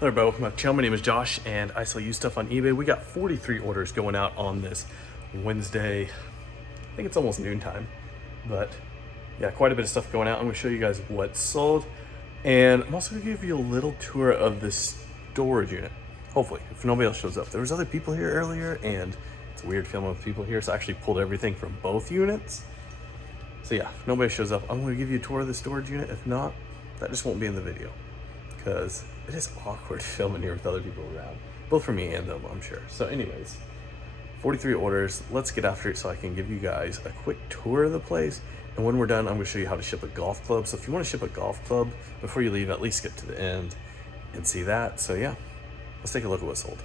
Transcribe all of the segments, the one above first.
Hello everybody, welcome back to the channel. My name is Josh and I sell used stuff on eBay. We got 43 orders going out on this Wednesday. I think it's almost noontime, but yeah, quite a bit of stuff going out. I'm gonna show you guys what's sold. And I'm also gonna give you a little tour of this storage unit. Hopefully, if nobody else shows up. There was other people here earlier and it's a weird filming with people here, so I actually pulled everything from both units. So yeah, if nobody shows up, I'm gonna give you a tour of the storage unit. If not, that just won't be in the video, because it is awkward filming here with other people around, both for me and them, I'm sure. So anyways, 43 orders, let's get after it so I can give you guys a quick tour of the place. And when we're done, I'm gonna show you how to ship a golf club. So if you wanna ship a golf club, before you leave, at least get to the end and see that. So yeah, let's take a look at what's sold.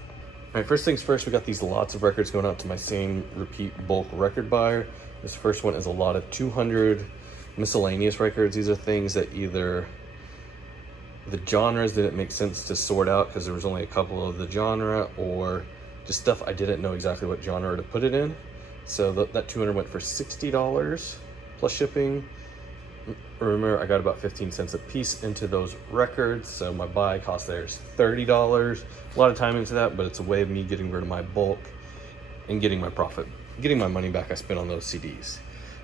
All right, first things first, we got these lots of records going out to my same repeat bulk record buyer. This first one is a lot of 200 miscellaneous records. These are things that either the genres didn't make sense to sort out because there was only a couple of the genre, or just stuff I didn't know exactly what genre to put it in. So that 200 went for $60 plus shipping. Remember, I got about 15 cents a piece into those records, so my buy cost there is $30. A lot of time into that, but it's a way of me getting rid of my bulk and getting my profit, getting my money back I spent on those CDs.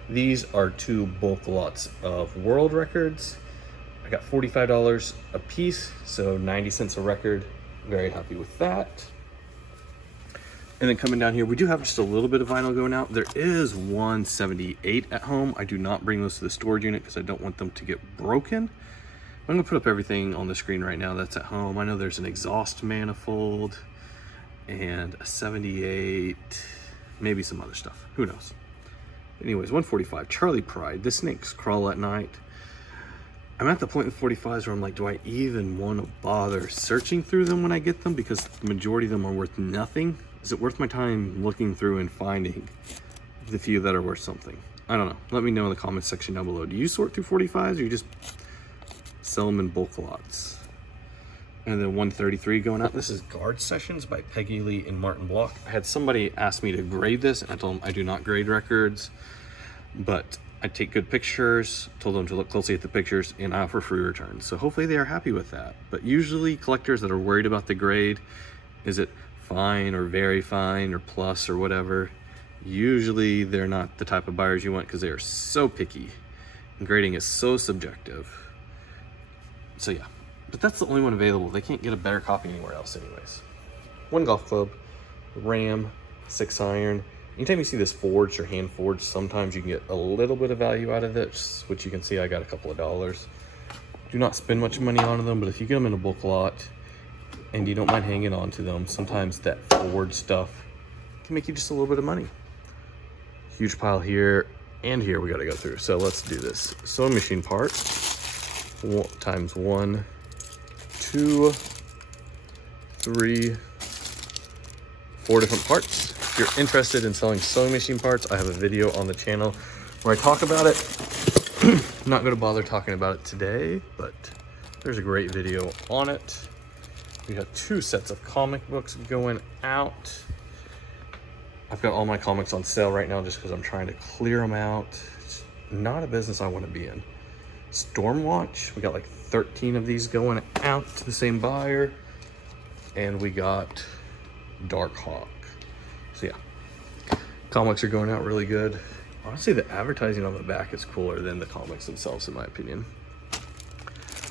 These are two bulk lots of world records. I got $45 a piece, so 90 cents a record. Very happy with that. And then coming down here, we do have just a little bit of vinyl going out. There is 178 at home. I do not bring those to the storage unit because I don't want them to get broken. I'm gonna put up everything on the screen right now that's at home. I know there's an exhaust manifold and a 78, maybe some other stuff, who knows. Anyways, 145, Charlie Pride, The Snakes Crawl at Night. I'm at the point with 45s where I'm like, do I even want to bother searching through them when I get them? Because the majority of them are worth nothing. Is it worth my time looking through and finding the few that are worth something? I don't know. Let me know in the comments section down below. Do you sort through 45s or you just sell them in bulk lots? And then 133 going out. This is Guard Sessions by Peggy Lee and Martin Block. I had somebody ask me to grade this, and I told them I do not grade records, but I take good pictures, told them to look closely at the pictures, and I offer free returns. So hopefully they are happy with that. But usually collectors that are worried about the grade, is it fine or very fine or plus or whatever, usually they're not the type of buyers you want because they are so picky and grading is so subjective. So yeah, but that's the only one available. They can't get a better copy anywhere else anyways. One golf club, Ram 6 iron. Anytime you see this forged or hand forged, sometimes you can get a little bit of value out of this, which you can see I got a couple of dollars. Do not spend much money on them, but if you get them in a bulk lot and you don't mind hanging on to them, sometimes that forged stuff can make you just a little bit of money. Huge pile here and here we got to go through. So let's do this. Sewing machine part times 1, 2, 3, 4 different parts. If you're interested in selling sewing machine parts, I have a video on the channel where I talk about it. I'm not going to bother talking about it today, but there's a great video on it. We got 2 sets of comic books going out. I've got all my comics on sale right now just because I'm trying to clear them out. It's not a business I want to be in. Stormwatch, we got like 13 of these going out to the same buyer. And we got Dark Hawk. So yeah, comics are going out really good. Honestly, the advertising on the back is cooler than the comics themselves, in my opinion.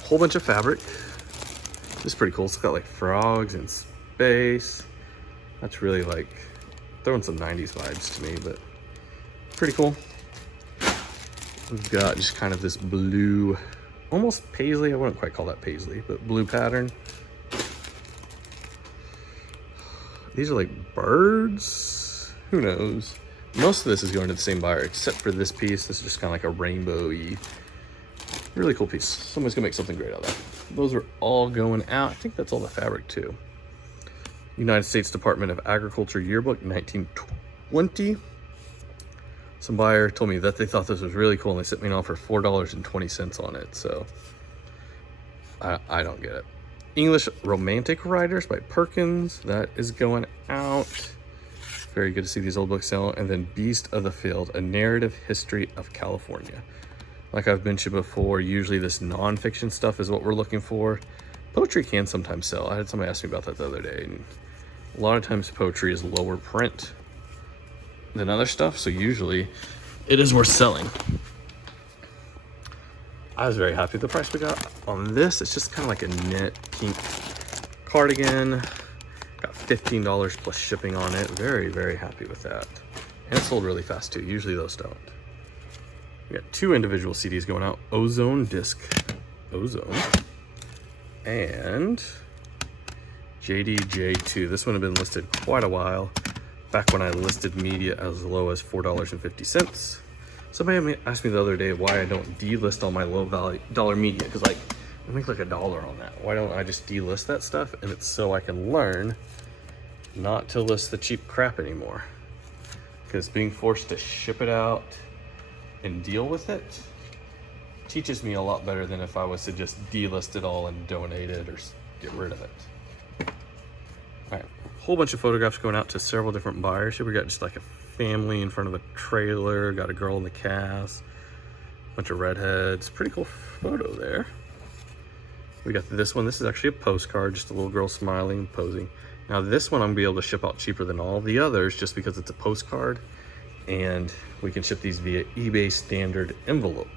Whole bunch of fabric. This is pretty cool. It's got like frogs in space. That's really like throwing some 90s vibes to me, but pretty cool. We've got just kind of this blue, almost paisley. I wouldn't quite call that paisley, but blue pattern. These are like birds, who knows? Most of this is going to the same buyer, except for this piece. This is just kind of like a rainbow-y, really cool piece. Someone's gonna make something great out of that. Those are all going out. I think that's all the fabric too. United States Department of Agriculture yearbook, 1920. Some buyer told me that they thought this was really cool and they sent me an offer for $4.20 on it, so I don't get it. English Romantic Writers by Perkins, that is going out. Very good to see these old books sell. And then Beast of the Field, A Narrative History of California. Like I've mentioned before, usually this nonfiction stuff is what we're looking for. Poetry can sometimes sell. I had somebody ask me about that the other day, and a lot of times poetry is lower print than other stuff, so usually it is worth selling. I was very happy with the price we got on this. It's just kind of like a knit pink cardigan. Got $15 plus shipping on it. Very, very happy with that. And it sold really fast too. Usually those don't. We got 2 individual CDs going out. Ozone Disc. Ozone. And JDJ2. This one had been listed quite a while. Back when I listed media as low as $4.50. Somebody asked me the other day why I don't delist all my low value dollar media, because like I make like $1 on that. Why don't I just delist that stuff? And it's so I can learn not to list the cheap crap anymore, because being forced to ship it out and deal with it teaches me a lot better than if I was to just delist it all and donate it or get rid of it. All right, a whole bunch of photographs going out to several different buyers. Here we got just like a family in front of a trailer, got a girl in the cast, bunch of redheads. Pretty cool photo there. We got this one. This is actually a postcard, just a little girl smiling, posing. Now this one I'm gonna be able to ship out cheaper than all the others just because it's a postcard, and we can ship these via eBay standard envelope.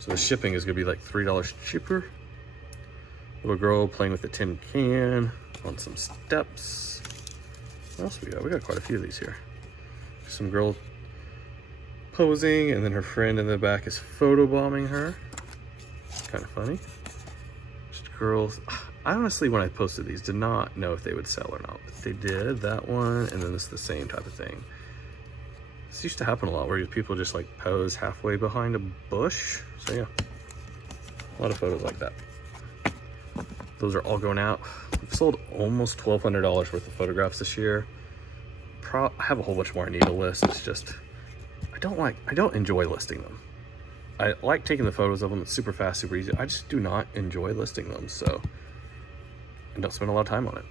So the shipping is gonna be like $3 cheaper. Little girl playing with a tin can on some steps. What else we got? We got quite a few of these here. Some girl posing, and then her friend in the back is photobombing her. Kind of funny. Just girls. I honestly, when I posted these, did not know if they would sell or not. But they did, that one, and then this is the same type of thing. This used to happen a lot where people just like pose halfway behind a bush. So yeah, a lot of photos like that. Those are all going out. We've sold almost $1,200 worth of photographs this year. I have a whole bunch more I need to list. It's just, I don't enjoy listing them. I like taking the photos of them. It's super fast, super easy. I just do not enjoy listing them, so I don't spend a lot of time on it.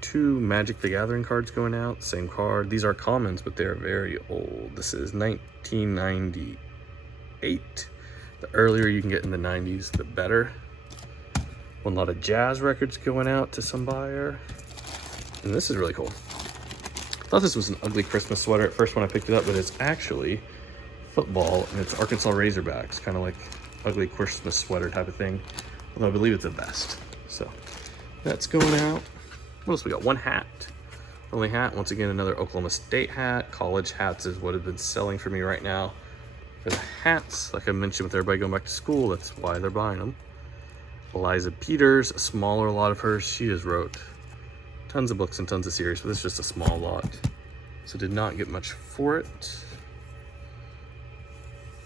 2 Magic the Gathering cards going out, same card. These are commons, but they're very old. This is 1998. The earlier you can get in the 90s, the better. A lot of jazz records going out to some buyer. And this is really cool. I thought this was an ugly Christmas sweater at first when I picked it up, but it's actually football, and it's Arkansas Razorbacks, kind of like ugly Christmas sweater type of thing. Although I believe it's a vest. So that's going out. What else we got? 1 hat. Only hat. Once again, another Oklahoma State hat. College hats is what have been selling for me right now. For the hats, like I mentioned with everybody going back to school, that's why they're buying them. Eliza Peters, a smaller lot of hers. She has wrote tons of books and tons of series, but this is just a small lot. So did not get much for it.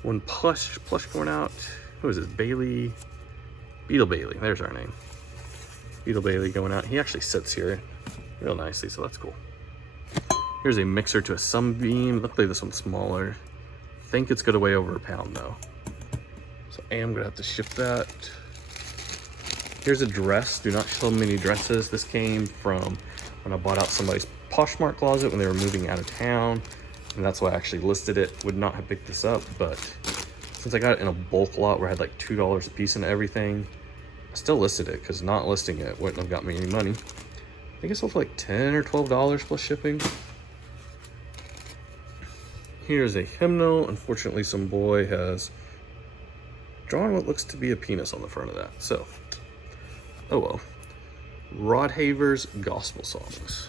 1 plush going out. Who is this? Bailey? Beetle Bailey. There's our name. Beetle Bailey going out. He actually sits here real nicely, so that's cool. Here's a mixer to a Sunbeam. Luckily this one's smaller. I think it's gonna weigh over a pound though. So I am gonna have to ship that. Here's a dress. Do not sell mini dresses. This came from when I bought out somebody's Poshmark closet when they were moving out of town. And that's why I actually listed it. Would not have picked this up, but since I got it in a bulk lot where I had like $2 a piece and everything, I still listed it because not listing it wouldn't have got me any money. I think it sold for like $10 or $12 plus shipping. Here's a hymnal. Unfortunately, some boy has drawn what looks to be a penis on the front of that. So, oh well. Rod Haver's Gospel Songs.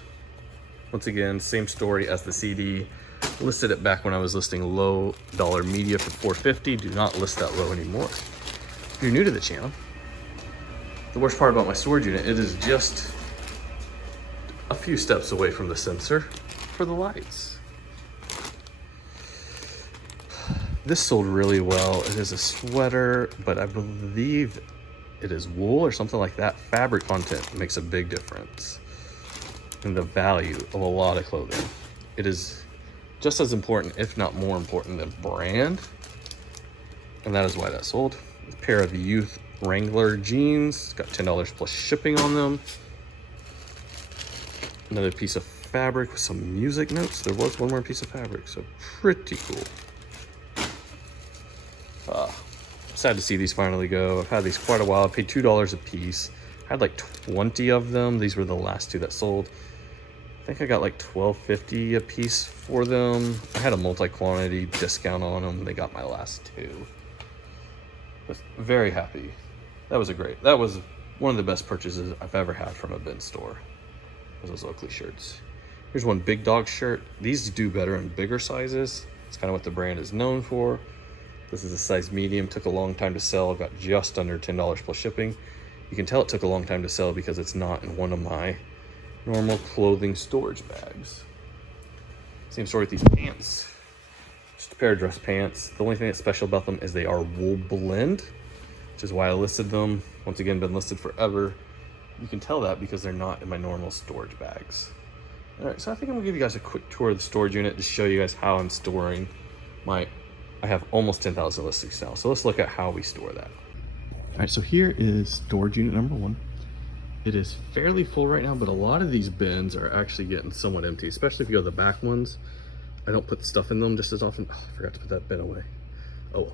Once again, same story as the CD. Listed it back when I was listing low dollar media for $4.50. Do not list that low anymore. If you're new to the channel, the worst part about my storage unit, it is just a few steps away from the sensor for the lights. This sold really well. It is a sweater, but I believe it is wool or something like that. Fabric content makes a big difference in the value of a lot of clothing. It is just as important, if not more important, than brand. And that is why that sold. A pair of youth Wrangler jeans. It's got $10 plus shipping on them. Another piece of fabric with some music notes. There was one more piece of fabric, so pretty cool. Sad to see these finally go. I've had these quite a while. I paid $2 a piece. I had like 20 of them. These were the last 2 that sold. I think I got like $12.50 a piece for them. I had a multi-quantity discount on them. They got my last 2. Was very happy. That was one of the best purchases I've ever had from a bin store. Was those Oakley shirts. Here's one big dog shirt. These do better in bigger sizes. It's kind of what the brand is known for. This is a size medium. Took a long time to sell. Got just under $10 plus shipping. You can tell it took a long time to sell because it's not in one of my normal clothing storage bags. Same story with these pants. Just a pair of dress pants. The only thing that's special about them is they are wool blend, which is why I listed them. Once again, been listed forever. You can tell that because they're not in my normal storage bags. All right, so I think I'm gonna give you guys a quick tour of the storage unit to show you guys how I'm storing I have almost 10,000 listings now. So let's look at how we store that. All right, so here is storage unit number 1. It is fairly full right now, but a lot of these bins are actually getting somewhat empty, especially if you go to the back ones. I don't put stuff in them just as often. Oh, I forgot to put that bin away. Oh,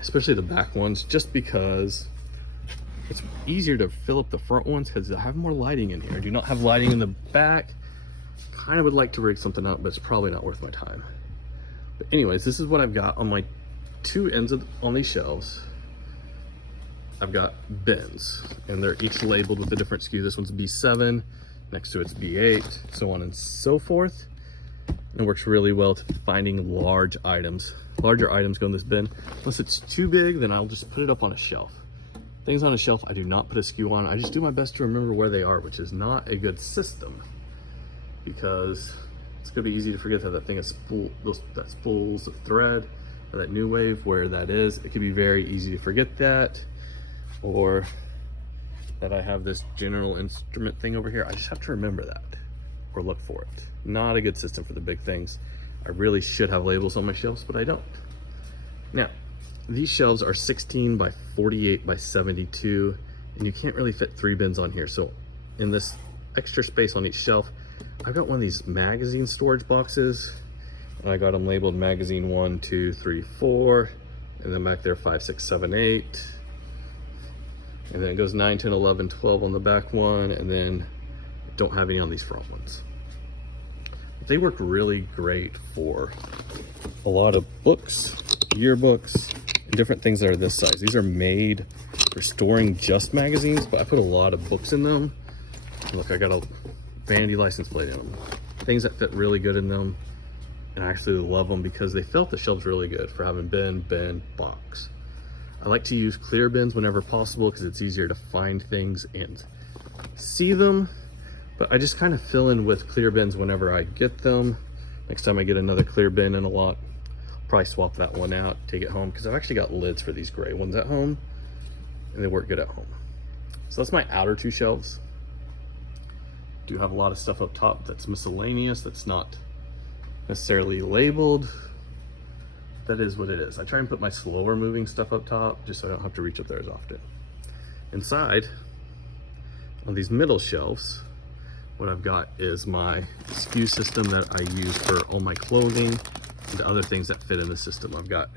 especially the back ones, just because it's easier to fill up the front ones because I have more lighting in here. I do not have lighting in the back. Kind of would like to rig something up, but it's probably not worth my time. But anyways, this is what I've got on my 2 ends on these shelves. I've got bins, and they're each labeled with a different SKU. This one's B7, next to it's B8, so on and so forth. It works really well to finding large items. Larger items go in this bin. Unless it's too big, then I'll just put it up on a shelf. Things on a shelf, I do not put a SKU on. I just do my best to remember where they are, which is not a good system, because it's gonna be easy to forget that thing is full, that spools of thread, or that new wave, where that is. It could be very easy to forget that, or that I have this general instrument thing over here. I just have to remember that or look for it. Not a good system for the big things. I really should have labels on my shelves, but I don't. Now, these shelves are 16 by 48 by 72, and you can't really fit 3 bins on here. So in this extra space on each shelf, I've got one of these magazine storage boxes, and I got them labeled magazine 1, 2, 3, 4, and then back there 5, 6, 7, 8. And then it goes 9, 10, 11, 12 on the back one, and then don't have any on these front ones. They work really great for a lot of books, yearbooks, and different things that are this size. These are made for storing just magazines, but I put a lot of books in them. Look, I got a vanity license plate in them. Things that fit really good in them, and I actually love them because they fill up the shelves really good for having bin, box. I like to use clear bins whenever possible because it's easier to find things and see them, but I just kind of fill in with clear bins whenever I get them. Next time I get another clear bin in a lot, I'll probably swap that one out, take it home, because I've actually got lids for these gray ones at home, and they work good at home. So that's my outer 2 shelves. Do have a lot of stuff up top that's miscellaneous, that's not necessarily labeled. That is what it is. I try and put my slower moving stuff up top just so I don't have to reach up there as often. Inside, on these middle shelves, what I've got is my SKU system that I use for all my clothing and the other things that fit in the system. I've got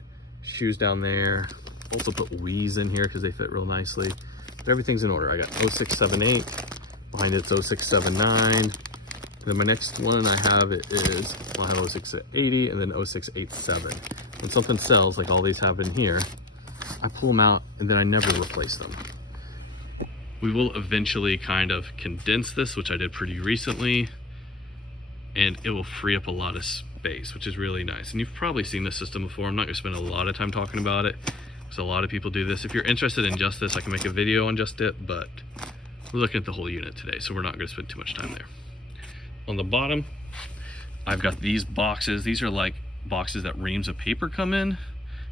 shoes down there. Also put Wii's in here because they fit real nicely. But everything's in order. I got 0678. Behind it's 0679. And then my next one I have is, well, I have 0680 and then 0687. When something sells, like all these have in here, I pull them out and then I never replace them. We will eventually kind of condense this, which I did pretty recently, and it will free up a lot of space, which is really nice. And you've probably seen this system before. I'm not gonna spend a lot of time talking about it, because a lot of people do this. If you're interested in just this, I can make a video on just it, but we're looking at the whole unit today, so we're not gonna spend too much time there. On the bottom, I've got these boxes. These are like boxes that reams of paper come in.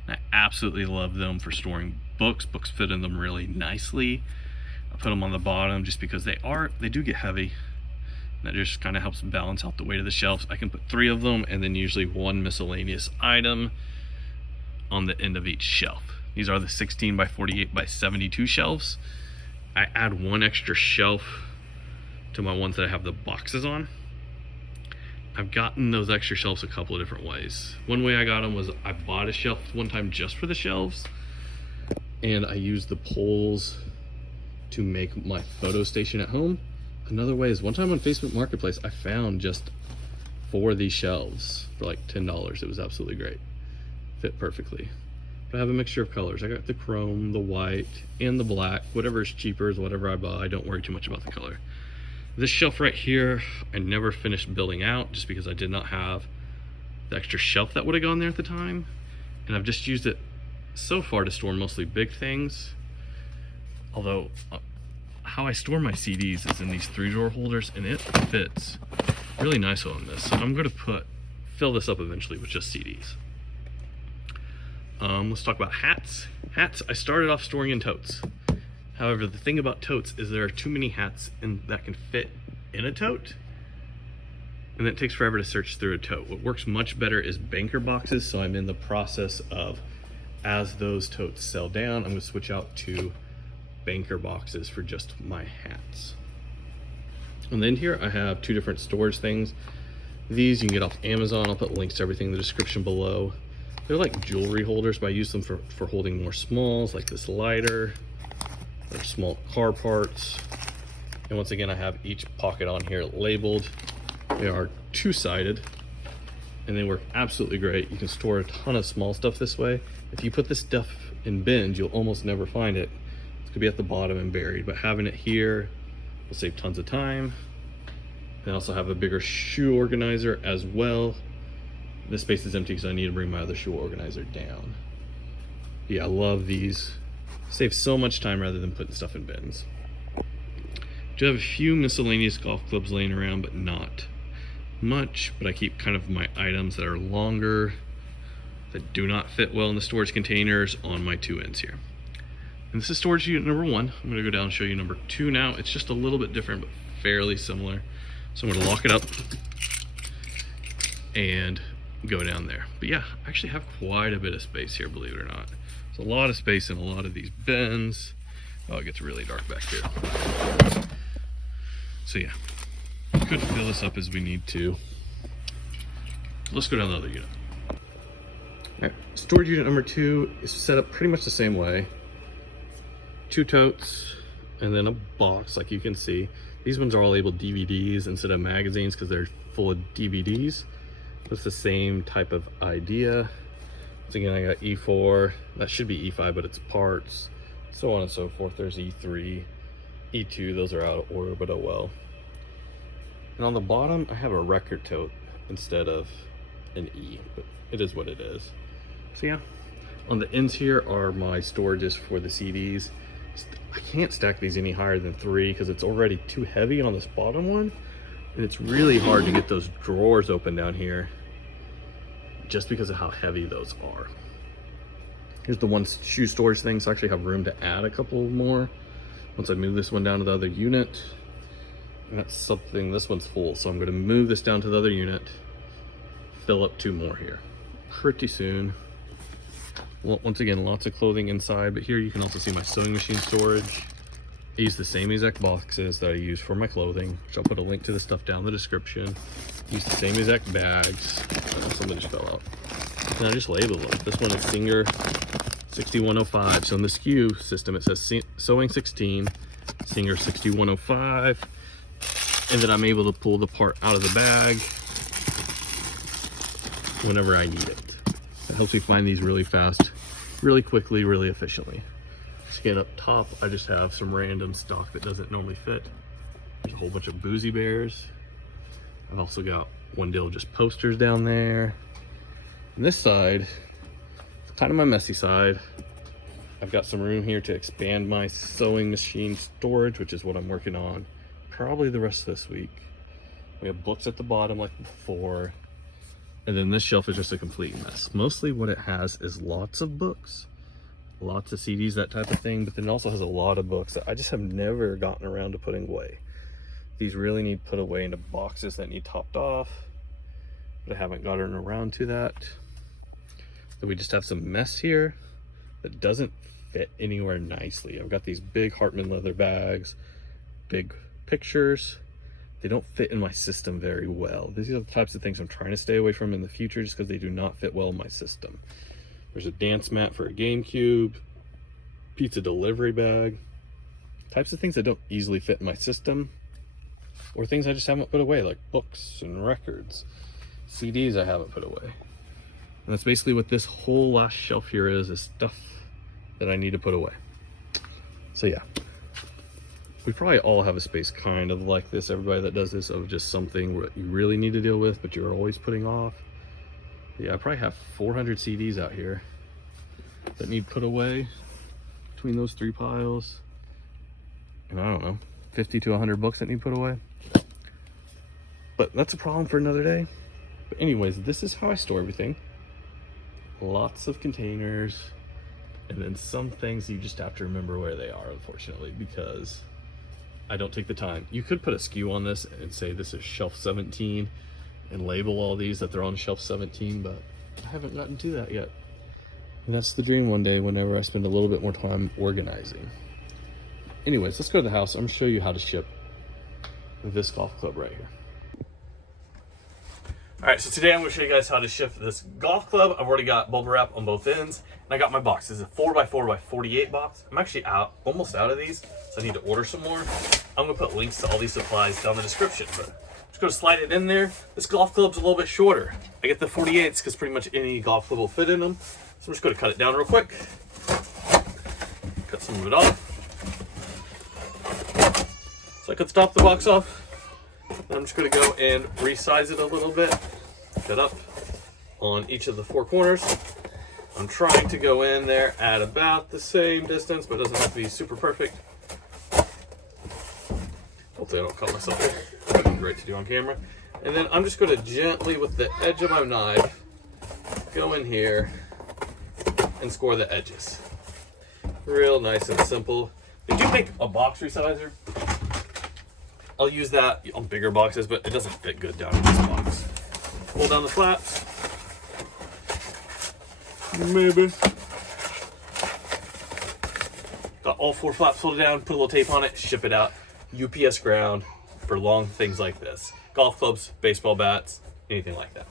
And I absolutely love them for storing books. Books fit in them really nicely. I put them on the bottom just because they do get heavy. And that just kind of helps balance out the weight of the shelves. I can put 3 of them and then usually 1 miscellaneous item on the end of each shelf. These are the 16 by 48 by 72 shelves. I add 1 extra shelf to my ones that I have the boxes on. I've gotten those extra shelves a couple of different ways. One way I got them was I bought a shelf one time just for the shelves, and I used the poles to make my photo station at home. Another way is one time on Facebook Marketplace, I found just for these shelves for like $10. It was absolutely great. Fit perfectly. But I have a mixture of colors. I got the chrome, the white, and the black. Whatever is cheaper is whatever I buy. I don't worry too much about the color. This shelf right here, I never finished building out just because I did not have the extra shelf that would have gone there at the time. And I've just used it so far to store mostly big things. Although, how I store my CDs is in these 3-drawer holders, and it fits really nice on this. So I'm going to fill this up eventually with just CDs. Let's talk about hats. Hats, I started off storing in totes. However, the thing about totes is there are too many hats that can fit in a tote, and it takes forever to search through a tote. What works much better is banker boxes, so I'm in the process of, as those totes sell down, I'm going to switch out to banker boxes for just my hats. And then here I have 2 different storage things. These you can get off Amazon. I'll put links to everything in the description below. They're like jewelry holders, but I use them for holding more smalls, like this lighter, or small car parts. And once again, I have each pocket on here labeled. They are 2-sided, and they work absolutely great. You can store a ton of small stuff this way. If you put this stuff in bins, you'll almost never find it. It's gonna be at the bottom and buried, but having it here will save tons of time. And I also have a bigger shoe organizer as well. This space is empty because I need to bring my other shoe organizer down. Yeah, I love these. Saves so much time rather than putting stuff in bins. Do have a few miscellaneous golf clubs laying around, but not much. But I keep kind of my items that are longer, that do not fit well in the storage containers on my 2 ends here. And this is storage unit number 1. I'm going to go down and show you number 2 now. It's just a little bit different, but fairly similar. So I'm going to lock it up and go down there. But yeah, I actually have quite a bit of space here, believe it or not. There's a lot of space in a lot of these bins. Oh, it gets really dark back here. So yeah, could fill this up as we need to. Let's go down the other unit. All right, storage unit number 2 is set up pretty much the same way. 2 totes and then a box, like you can see. These ones are all labeled DVDs instead of magazines because they're full of DVDs. It's the same type of idea. Once again, I got E4, that should be E5, but it's parts, so on and so forth. There's E3, E2, those are out of order, but oh well. And on the bottom, I have a record tote instead of an E, but it is what it is. So yeah, on the ends here are my storages for the CDs. I can't stack these any higher than 3 because it's already too heavy on this bottom one. And it's really hard to get those drawers open down here just because of how heavy those are. Here's the one shoe storage thing, so I actually have room to add a couple more once I move this one down to the other unit. And that's something, this one's full, so I'm going to move this down to the other unit, fill up 2 more here pretty soon. Well, once again, lots of clothing inside, but here you can also see my sewing machine storage. I use the same exact boxes that I use for my clothing, which I'll put a link to the stuff down in the description. Use the same exact bags. Oh, something just fell out. And I just label them. This one is Singer 6105. So in the SKU system, it says Sewing 16, Singer 6105. And then I'm able to pull the part out of the bag whenever I need it. It helps me find these really fast, really quickly, really efficiently. Skin up top, I just have some random stock that doesn't normally fit. There's a whole bunch of Boozy Bears. I've also got one deal of just posters down there. And this side, it's kind of my messy side. I've got some room here to expand my sewing machine storage, which is what I'm working on probably the rest of this week. We have books at the bottom like before. And then this shelf is just a complete mess. Mostly what it has is lots of books, lots of CDs, that type of thing, but then it also has a lot of books that I just have never gotten around to putting away. These really need put away into boxes that need topped off, but I haven't gotten around to that. So we just have some mess here that doesn't fit anywhere nicely. I've got these big Hartman leather bags, big pictures. they don't fit in my system very well. These are the types of things I'm trying to stay away from in the future just because they do not fit well in my system. There's a dance mat for a GameCube, pizza delivery bag, types of things that don't easily fit in my system, or things I just haven't put away, like books and records, CDs I haven't put away. And that's basically what this whole last shelf here is stuff that I need to put away. So yeah. We probably all have a space kind of like this, everybody that does this, of just something you really need to deal with, but you're always putting off. Yeah, I probably have 400 CDs out here that need put away between those 3 piles. And I don't know, 50 to 100 books that need put away. But that's a problem for another day. But anyways, this is how I store everything. Lots of containers. And then some things you just have to remember where they are, unfortunately, because I don't take the time. You could put a SKU on this and say this is shelf 17 and label all these that they're on shelf 17, but I haven't gotten to that yet. And that's the dream one day whenever I spend a little bit more time organizing. Anyways, let's go to the house. I'm gonna show you how to ship this golf club right here. All right, so today I'm gonna show you guys how to ship this golf club. I've already got bubble wrap on both ends, and I got my box. This is a 4x4x48 box. I'm actually almost out of these, so I need to order some more. I'm gonna put links to all these supplies down in the description, but I'm just gonna slide it in there. This golf club's a little bit shorter. I get the 48s because pretty much any golf club will fit in them. So I'm just gonna cut it down real quick. Cut some of it off. So I could stop the box off. I'm just going to go and resize it a little bit, cut up on each of the 4 corners. I'm trying to go in there at about the same distance, but it doesn't have to be super perfect. Hopefully I don't cut myself there. That'd be great to do on camera. And then I'm just going to gently, with the edge of my knife, go in here and score the edges. Real nice and simple. They do make a box resizer. I'll use that on bigger boxes, but it doesn't fit good down in this box. Pull down the flaps. Maybe. Got all 4 flaps folded down, put a little tape on it, ship it out. UPS ground for long things like this. Golf clubs, baseball bats, anything like that.